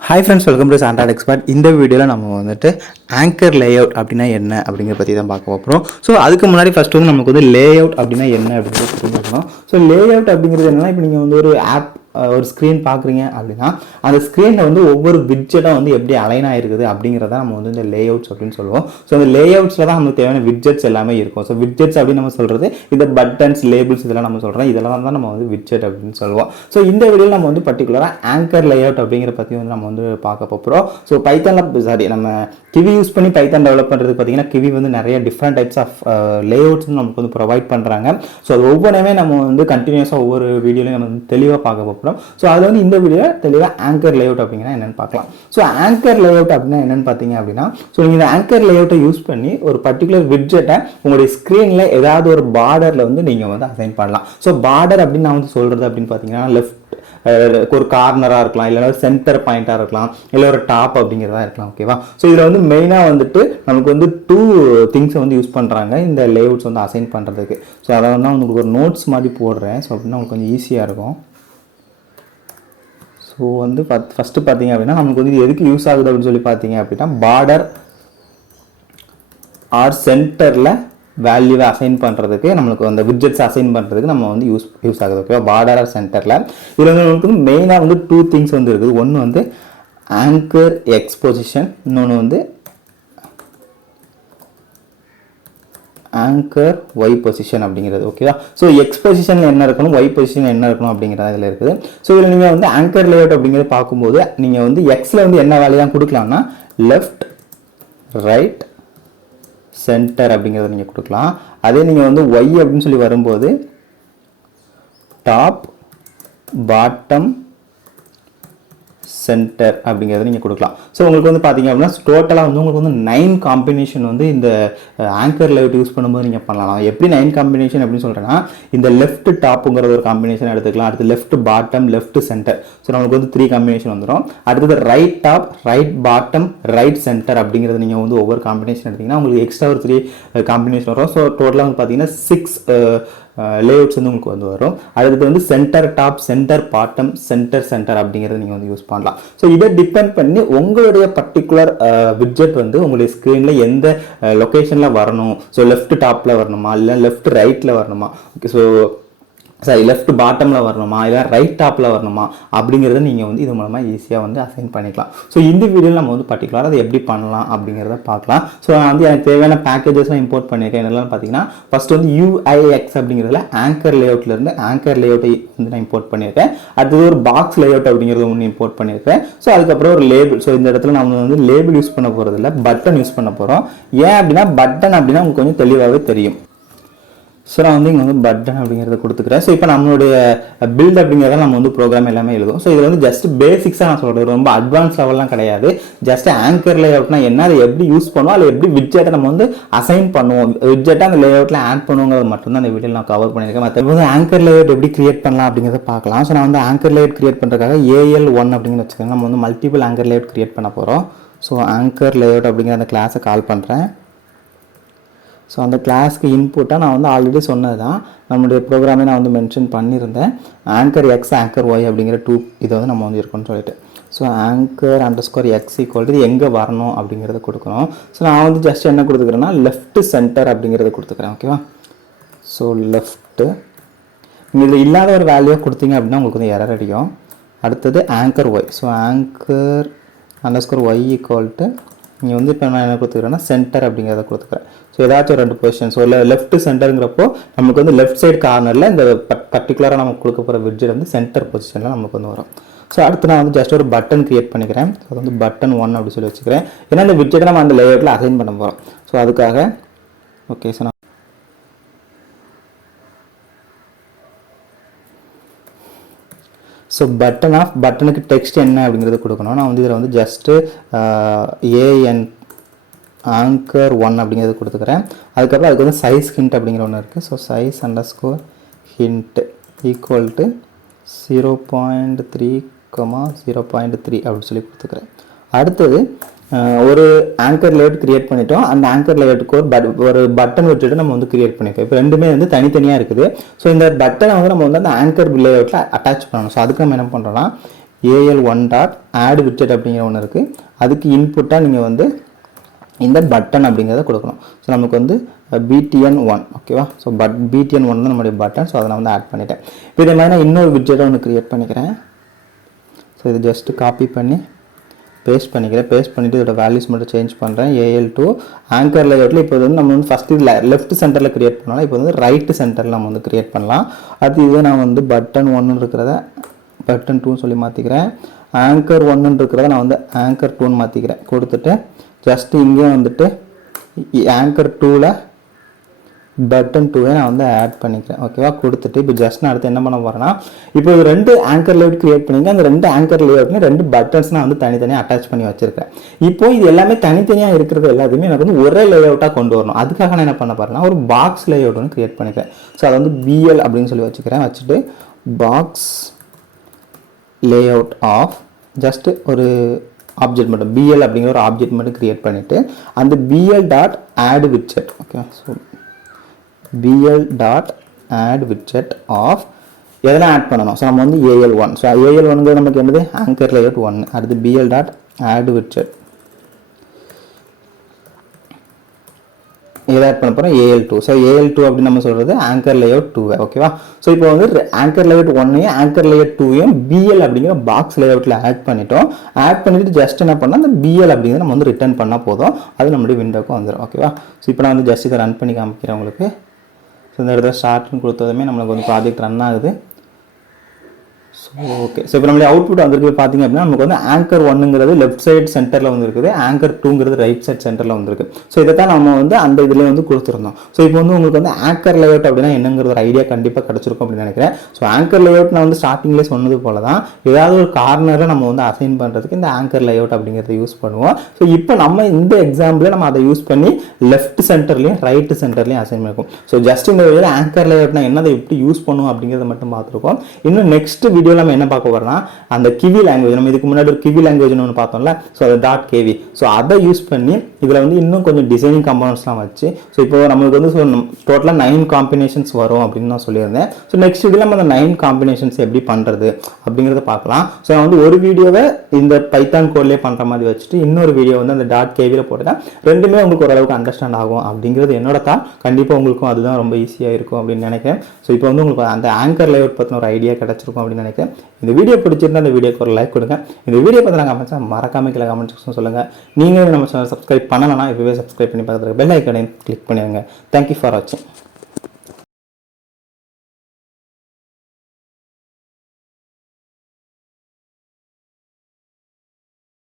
Hi friends, welcome to SANTRA TECHSPOT. இந்த வீடியோவில் நம்ம வந்துட்டு ஆங்கர் லேஅவுட் அப்படின்னா என்ன அப்படிங்கிற பற்றி தான் பார்க்க போகிறோம். ஸோ அதுக்கு முன்னாடி ஃபஸ்ட்டு வந்து நமக்கு வந்து லேஅவுட் அப்படின்னா என்ன அப்படிங்கிறது தெரிஞ்சுக்கணும். ஸோ லேஅவுட் அப்படிங்கிறது என்னன்னா, இப்போ நீங்கள் வந்து ஒரு ஆப் ஒரு ஸ்க்ரீன் பார்க்குறீங்க அப்படின்னா அந்த ஸ்க்ரீனில் வந்து ஒவ்வொரு விட்ஜெட்டாக வந்து எப்படி அலைன் ஆகிருக்குது அப்படிங்கிறத நம்ம வந்து இந்த லேஅவுட்ஸ் அப்படின்னு சொல்லுவோம். ஸோ அந்த லேஅவுட்ஸில் தான் நமக்கு தேவையான விட்ஜெட்ஸ் எல்லாமே இருக்கும். ஸோ விட்ஜெட்ஸ் அப்படின்னு நம்ம சொல்கிறது இந்த பட்டன்ஸ், லேபிள்ஸ் இதெல்லாம் நம்ம சொல்கிறோம். இதெல்லாம் தான் நம்ம வந்து விட்ஜெட் அப்படின்னு சொல்லுவோம். ஸோ இந்த வீடியோவில் நம்ம வந்து பர்டிகுலராக ஆங்கர் லேஅவுட் அப்படிங்கிற பற்றி வந்து நம்ம வந்து பார்க்க போகிறோம். ஸோ பைத்தானில் நம்ம கிவி யூஸ் பண்ணி பைத்தான் டெவலப் பண்ணுறதுக்கு பார்த்தீங்கன்னா கிவி வந்து நிறைய டிஃப்ரெண்ட் டைப்ஸ் ஆஃப் லேஅவுட்ஸ் நமக்கு வந்து ப்ரொவைட் பண்ணுறாங்க. ஸோ அது ஒவ்வொன்றுமே நம்ம வந்து கண்டினியூஸாக ஒவ்வொரு வீடியோலையும் நம்ம வந்து தெளிவாக பார்க்க போகிறோம். ஸோ அது வந்து இந்த வீடியோவில் தெளிவாக ஆங்கர் லேஅவுட் அப்படிங்கன்னா என்னென்னு பார்க்கலாம். ஸோ ஆங்கர் லேஅவுட் அப்படின்னா என்னென்னு பார்த்தீங்க அப்படின்னா, ஸோ நீங்கள் இந்த ஆங்கர் லேஅவுட்டை யூஸ் பண்ணி ஒரு பர்டிகுலர் விட்ஜெட்டை உங்களுடைய ஸ்க்ரீனில் ஏதாவது ஒரு பார்டரில் வந்து நீங்கள் வந்து அசைன் பண்ணலாம். ஸோ பார்டர் அப்படின்னு நான் வந்து சொல்கிறது அப்படின்னு பார்த்தீங்கன்னா லெஃப்ட் ஒரு கார்னராக இருக்கலாம், இல்லை ஒரு சென்டர் பாயிண்ட்டாக இருக்கலாம், இல்லை ஒரு டாப் அப்படிங்கிறதா இருக்கலாம். ஓகேவா? ஸோ இதில் வந்து மெயினாக வந்துட்டு நமக்கு வந்து 2 திங்ஸை வந்து யூஸ் பண்ணுறாங்க இந்த லேஅவுட்ஸ் வந்து அசைன் பண்ணுறதுக்கு. ஸோ அதை வந்து உங்களுக்கு ஒரு நோட்ஸ் மாதிரி போடுறேன். ஸோ அப்படின்னா உங்களுக்கு கொஞ்சம் ஈஸியாக இருக்கும். ஸோ வந்து ஃபஸ்ட்டு பார்த்தீங்க அப்படின்னா நமக்கு வந்து எதுக்கு யூஸ் ஆகுது அப்படின்னு சொல்லி பார்த்தீங்க அப்படின்னா, பார்டர் ஆர் சென்டரில் வேல்யூவை அசைன் பண்ணுறதுக்கு, நம்மளுக்கு அந்த விட்ஜெட்ஸ் அசைன் பண்ணுறதுக்கு நம்ம வந்து யூஸ் ஆகுது. ஓகேவா? பார்டர் ஆர் சென்டரில் இதில் வந்து நமக்கு வந்து மெயினாக வந்து 2 திங்ஸ் வந்து இருக்குது. ஒன்று வந்து ஆங்கர் எக்ஸ் பொசிஷன், இன்னொன்று வந்து ஆங்கர் ஒய் பொசிஷன் அப்படிங்கிறது. ஓகேவா? ஸோ எக்ஸ் பொசிஷனில் என்ன இருக்கணும், ஒய் பொசிஷன் என்ன இருக்கணும் அப்படிங்கிறது இதில் இருக்குது. ஸோ இதில் நீங்கள் வந்து ஆங்கர் லேஅவுட் அப்படிங்கிறது பார்க்கும்போது நீங்கள் வந்து எக்ஸில் வந்து என்ன வேலையாக கொடுக்கலாம்னா லெஃப்ட், ரைட், சென்டர் அப்படிங்கிறத நீங்கள் கொடுக்கலாம். அதே நீங்கள் வந்து ஒய் அப்படின்னு சொல்லி வரும்போது டாப், பாட்டம், சென்டர் அப்படிங்கிறத நீங்கள் கொடுக்கலாம். ஸோ உங்களுக்கு வந்து பார்த்தீங்க அப்படின்னா டோட்டலாக வந்து உங்களுக்கு வந்து 9 காம்பினேஷன் வந்து இந்த ஆங்கர் லேஅவுட் யூஸ் பண்ணும்போது நீங்கள் பண்ணலாம். எப்படி 9 காம்பினேஷன் அப்படின்னு சொல்கிறேன்னா, இந்த லெஃப்ட் டாப்புங்கிற ஒரு காம்பினேஷன் எடுத்துக்கலாம். அடுத்து left bottom, left centre. So நமக்கு வந்து 3 காம்பினேஷன் வந்துடும். அடுத்தது right top, right bottom, right centre அப்படிங்கிறது நீங்கள் வந்து ஒவ்வொரு காம்பினேஷன் எடுத்திங்கன்னா உங்களுக்கு எக்ஸ்ட்ரா ஒரு 3 காம்பினேஷன் வரும். ஸோ டோட்டலாக வந்து பார்த்தீங்கன்னா 6 லேஅவுட்ஸ் வந்து உங்களுக்கு வந்து வரும். அடுத்து வந்து centre top, centre bottom, centre அப்படிங்கிறத நீங்கள் வந்து யூஸ் பண்ணலாம். ஸோ இதை டிபெண்ட் பண்ணி உங்களுடைய பர்டிகுலர் விட்ஜெட் வந்து உங்களுடைய ஸ்க்ரீனில் எந்த லொக்கேஷனில் வரணும், ஸோ லெஃப்ட் டாப்பில் வரணுமா, இல்லை லெஃப்ட் ரைட்டில் வரணுமா, ஓகே, ஸோ சரி லெஃப்ட் பாட்டமில் வரணுமா, இல்லை ரைட் டாப்பில் வரணுமா அப்படிங்கிறத நீங்கள் வந்து இது மூலமாக ஈஸியாக வந்து அசைன் பண்ணிக்கலாம். ஸோ இந்த வீடியோவில் நம்ம வந்து பர்டிகுலராக அதை எப்படி பண்ணலாம் அப்படிங்கிறத பார்க்கலாம். ஸோ நான் வந்து எனக்கு தேவையான பேக்கேஜஸ்லாம் இம்போர்ட் பண்ணியிருக்கேன். என்னெல்லாம் பார்த்தீங்கன்னா ஃபஸ்ட்டு வந்து யூஐஎக்ஸ் அப்படிங்கிறதுல ஆங்கர் லேஅவுட்லேருந்து ஆங்கர் லேஅவுட்டை வந்து நான் இம்போர்ட் பண்ணியிருக்கேன். அடுத்தது ஒரு பாக்ஸ் லேஅவுட் அப்படிங்கிறது ஒன்று இம்போர்ட் பண்ணியிருக்கேன். ஸோ அதுக்கப்புறம் ஒரு லேபிள். ஸோ இந்த இடத்துல நம்ம வந்து லேபிள் யூஸ் பண்ண போகிறது இல்லை, பட்டன் யூஸ் பண்ண போகிறோம். ஏன் அப்படின்னா பட்டன் அப்படின்னா உங்களுக்கு கொஞ்சம் தெளிவாகவே தெரியும். ஸோ நான் வந்து இங்கே வந்து பட்டன் அப்படிங்கிறத கொடுத்துக்கிறேன். ஸோ இப்போ நம்மளுடைய பில்ட் அப்படிங்கிறத நம்ம வந்து ப்ரோக்ராம் எல்லாமே எழுதும். ஸோ இதில் வந்து ஜஸ்ட் பேசிக்ஸாக நான் சொல்கிறது, ரொம்ப அட்வான்ஸ் லெவல்லாம் கிடையாது. ஜஸ்ட் ஆங்கர் லேஅவுட்னா என்ன, அதை எப்படி யூஸ் பண்ணுவோம், அதில் எப்படி விட்ஜெட்டை நம்ம வந்து அசைன் பண்ணுவோம், விட்ஜெட்டை அந்த லேஅவுட்டில் ஆட் பண்ணுவோங்கிறது மட்டும்தான் அந்த வீடியோவில் நான் கவர் பண்ணியிருக்கேன். மற்ற வந்து ஆங்கர் லேஅவுட் எப்படி கிரியேட் பண்ணலாம் அப்படிங்கிறத பார்க்கலாம். ஸோ நான் வந்து ஆங்கர் லேஅவுட் கிரியேட் பண்ணுறதுக்காக AL1 அப்படிங்கிற வச்சுக்கோங்க. நம்ம வந்து மல்டிபிள் ஆங்கர் லேஅவுட் கிரியேட் பண்ண போகிறோம். ஸோ ஆங்கர் லேஅவுட் அப்படிங்கிற அந்த கிளாஸை கால் பண்ணுறேன். ஸோ அந்த கிளாஸ்க்கு இன்புட்டாக நான் வந்து ஆல்ரெடி சொன்னது தான், நம்மளுடைய ப்ரோக்ராமே நான் வந்து மென்ஷன் பண்ணியிருந்தேன். ஆங்கர் எக்ஸ், ஆங்கர் ஒய் அப்படிங்கிற 2 இதை வந்து நம்ம வந்து இருக்கணும்னு சொல்லிட்டு, so anchor underscore X equal இது எங்கே வரணும் அப்படிங்கிறத கொடுக்கணும். ஸோ நான் வந்து ஜஸ்ட் என்ன கொடுத்துக்கிறேன்னா லெஃப்ட் சென்டர் அப்படிங்கிறத கொடுத்துக்கிறேன். ஓகேவா? ஸோ லெஃப்ட்டு இதில் இல்லாத ஒரு வேல்யூவாக கொடுத்தீங்க அப்படின்னா உங்களுக்கு வந்து எரர் அடிக்கும். அடுத்தது anchor Y. So anchor underscore Y equal நீங்கள் வந்து இப்போ நான் என்ன கொடுத்துக்கிறேன்னா சென்டர் அப்படிங்கிறத கொடுத்துக்கிறேன். ஸோ ஏதாச்சும் 2 பொசிஷன். ஸோ லெஃப்ட் சென்டருங்கிறப்போ நமக்கு வந்து லெஃப்ட் சைடு கார்னரில் இந்த பர்டிகுலராக நமக்கு கொடுக்க போகிற விட்ஜெட் வந்து சென்டர் பொசிஷனில் நமக்கு வந்து வரும். ஸோ அடுத்து நான் வந்து ஜஸ்ட் ஒரு பட்டன் கிரியேட் பண்ணிக்கிறேன். ஸோ அது வந்து பட்டன் 1 அப்படி சொல்லி வச்சுக்கிறேன். ஏன்னா இந்த விட்ஜெட்டை நம்ம அந்த லேஅவுட்டில் அசைன் பண்ண போகிறோம். ஸோ அதுக்காக ஓகே. ஸோ ஸோ பட்டனுக்கு டெக்ஸ்ட் என்ன அப்படிங்கிறது கொடுக்கணும். நான் வந்து இதில் வந்து ஜஸ்ட்டு AN ஆங்கர் 1 அப்படிங்கிறது கொடுத்துக்கிறேன். அதுக்கப்புறம் அதுக்கு வந்து சைஸ் ஹிண்ட் அப்படிங்கிற ஒன்று இருக்குது. So size underscore hint equal to 0.3, 0.3 அப்படின்னு சொல்லி கொடுத்துக்கிறேன். அடுத்தது ஒரு ஆங்கர் லேஅவுட் கிரியேட் பண்ணிட்டோம். அந்த ஆங்கர் லேஅவுட்டுக்கு ஒரு பட்டன் விட்டுட்டு நம்ம வந்து கிரியேட் பண்ணிட்டோம். இப்போ ரெண்டுமே வந்து தனித்தனியாக இருக்குது. ஸோ இந்த பட்டனை வந்து நம்ம வந்து அந்த ஆங்கர் லேஅவுட்டில் அட்டாச் பண்ணணும். ஸோ அதுக்கு நம்ம என்ன பண்ணுறோம்னா AL1 டாட் ஆட் விட்ஜெட் அப்படிங்கிற ஒன்று இருக்குது. அதுக்கு இன்புட்டாக நீங்கள் வந்து இந்த பட்டன் அப்படிங்கிறத கொடுக்கணும். ஸோ நமக்கு வந்து BTN1 ஓகேவா. ஸோ BTN1 தான் நம்மளுடைய பட்டன். ஸோ அதை நான் வந்து ஆட் பண்ணிட்டேன். இப்போ இதே மாதிரி நான் இன்னொரு விட்ஜெட்டை ஒன்று க்ரியேட் பண்ணிக்கிறேன். ஸோ இது ஜஸ்ட்டு காப்பி பண்ணி பேஸ்ட் பண்ணிக்கிறேன். பேஸ்ட் பண்ணிவிட்டு இதோட வேல்யூஸ் மட்டும் சேஞ்ச் பண்ணுறேன். AL2 ஆங்கர் லேஅவுட்டில் இப்போ வந்து நம்ம வந்து ஃபஸ்ட்டு லெஃப்ட் சென்டரில் க்ரியேட் பண்ணலாம். இப்போ வந்து ரைட்டு சென்டரில் நம்ம வந்து க்ரியேட் பண்ணலாம். அது இதே நான் வந்து பட்டன் 1 இருக்கிறத பட்டன் 2 சொல்லி மாற்றிக்கிறேன். ஆங்கர் 1 இருக்கிறத நான் வந்து ஆங்கர் 2 மாற்றிக்கிறேன். கொடுத்துட்டு ஜஸ்ட்டு இங்கே வந்துட்டு ஆங்கர் 2ல் பட்டன் 2வை நான் வந்து ஆட் பண்ணிக்கிறேன். ஓகேவா. கொடுத்துட்டு இப்போ ஜஸ்ட் நான் அடுத்து என்ன பண்ண போகிறேன்னா, இப்போ ஒரு 2 ஆங்கர் லேஅவுட் கிரியேட் பண்ணிங்க. அந்த 2 ஆங்கர் லேஅவுட்லையும் 2 பட்டன்ஸ் நான் வந்து தனித்தனியாக அட்டாச் பண்ணி வச்சிருக்கேன். இப்போ இது எல்லாமே தனித்தனியாக இருக்கிறது எல்லாத்தையுமே எனக்கு வந்து ஒரே லேஅவுட்டாக கொண்டு வரணும். அதுக்காக நான் என்ன பண்ண போகிறேன்னா, ஒரு பாக்ஸ் லேஅவுட் ஒன்று கிரியேட் பண்ணிக்கிறேன். ஸோ அதை வந்து BL அப்படின்னு சொல்லி வச்சுக்கிறேன். வச்சுட்டு பாக்ஸ் லேஅவுட் ஆஃப் ஜஸ்ட் ஒரு ஆப்ஜெக்ட் மட்டும் BL அப்படிங்கிற ஒரு ஆப்ஜெக்ட் மட்டும் கிரியேட் பண்ணிவிட்டு அந்த BL dot add widget okay. So BL dot add widget of எதெல்லாம் ஆட் பண்ணணும். ஸோ நம்ம வந்து AL1. ஸோ AL1 நமக்கு என்னது ஆங்கர் லேஅவுட் 1. அடுத்து BL டாட் ஆட் விட்ஜெட் இதை ஆட் பண்ண போகிறோம் AL2. ஸோ AL2 அப்படின்னு நம்ம சொல்கிறது ஆங்கர் லேஅவுட் 2 ஓகேவா. ஸோ இப்போ வந்து ஆங்கர் லேஅவுட் 1ஐயும் ஆங்கர் லேஅவுட் 2ஐயும் BL அப்படிங்கிற பாக்ஸ் லேஅவுட்டில் ஆட் பண்ணிட்டோம். ஆட் பண்ணிவிட்டு ஜஸ்ட் என்ன பண்ணால் அந்த BL அப்படிங்கிறத நம்ம வந்து ரிட்டர்ன் பண்ணால் போதும். அது நம்மளுடைய விண்டோக்கு வந்துடும் ஓகேவா. ஸோ இப்போ நான் வந்து ஜஸ்ட் இதை ரன் பண்ணி காமிக்கிறேன் உங்களுக்கு. ஸோ இந்த இடத்துல ஸ்டார்ட்னு கொடுத்ததுமே நம்மளுக்கு வந்து ப்ராஜெக்ட் ரன் ஆகுது. So okay. ஸோ இப்போ நம்மளுடைய அவுட்புட் வந்துருக்கு பார்த்தீங்க அப்படின்னா நமக்கு வந்து ஆங்கர் 1ங்கிறது லெஃப்ட் சைட் சென்டரில் வந்துருக்குது. ஆங்கர் 2ங்கிறது ரைட் சைட் சென்டரில் வந்துருக்கு. ஸோ இதை தான் நம்ம வந்து அந்த இதில் வந்து கொடுத்துருந்தோம். ஸோ இப்போ வந்து உங்களுக்கு வந்து ஆங்கர் லேஅவுட் அப்படின்னா என்னங்கிற ஒரு ஐடியா கண்டிப்பாக கிடச்சிருக்கும் அப்படின்னு நினைக்கிறேன். ஸோ ஆங்கர் லேஅவுட் நான் வந்து ஸ்டார்டிங்லேயே சொன்னது போல தான் ஏதாவது ஒரு கார்னரில் நம்ம வந்து அசைன் பண்ணுறதுக்கு இந்த ஆங்கர் லேஅவுட் அப்படிங்கிறத யூஸ் பண்ணுவோம். ஸோ இப்போ நம்ம இந்த எக்ஸாம்பிளில் நம்ம அதை யூஸ் பண்ணி லெஃப்ட் சென்டர்லையும் ரைட் சென்டர்லையும் அசைன் பண்ணிருக்கோம். ஸோ ஜஸ்ட் இந்த வழியில் ஆங்கர் லேஅவுட்னா என்னதை எப்படி யூஸ் பண்ணுவோம் அப்படிங்கிறத மட்டும் பார்த்துருக்கோம். இன்னும் நெக்ஸ்ட் வீடியோவில் நம்ம என்ன பார்க்க போறோம்னா அந்த கிவி லாங்குவேஜ், நம்ம இதுக்கு முன்னாடி ஒரு கிவி லாங்குவேஜ்னு ஒன்று பார்த்தோம்ல. ஸோ அது .kv. ஸோ அதை யூஸ் பண்ணி இதில் வந்து இன்னும் கொஞ்சம் டிசைனிங் காம்பனன்ட்ஸ்லாம் வச்சு ஸோ இப்போ நம்மளுக்கு வந்து டோட்டலாக 9 காம்பினேஷன்ஸ் வரும் அப்படின்னு நான் சொல்லியிருந்தேன். ஸோ நெக்ஸ்ட் வீடியோவில் நம்ம அந்த 9 காம்பினேஷன்ஸ் எப்படி பண்ணுறது அப்படிங்கிறத பார்க்கலாம். ஸோ நான் வந்து ஒரு வீடியோவை இந்த பைத்தான் கோட்லேயே பண்ணுற மாதிரி வச்சுட்டு இன்னொரு வீடியோ வந்து அந்த .kv போட்டுதான் ரெண்டுமே உங்களுக்கு ஓரளவுக்கு அண்டர்ஸ்டாண்ட் ஆகும் அப்படிங்கிறது என்னோட தான். கண்டிப்பாக உங்களுக்கும் அதுதான் ரொம்ப ஈஸியாக இருக்கும் அப்படின்னு நினைக்கிறேன். ஸோ இப்போ வந்து உங்களுக்கு அந்த ஆங்கர் லேஅவுட் பற்றின ஒரு ஐடியா கிடச்சிருக்கும் அப்படின்னு நினைக்கிறேன். இந்த வீடியோ பிடிச்சிருந்தா இந்த வீடியோக்கு ஒரு லைக் கொடுங்க. இந்த வீடியோ பற்றின கமெண்ட்ஸை மறக்காம கீழே கமெண்ட் செக்ஷன் சொல்லுங்கள். நீங்கள் நம்ம சேனல் சப்ஸ்கிரைப் பண்ணலன்னா இப்போவே சப்ஸ்கிரைப் பண்ணி பார்த்துருக்க பெல் ஐக்கனையும் கிளிக் பண்ணிடுங்க. தேங்க்யூ ஃபார் வாட்சிங்.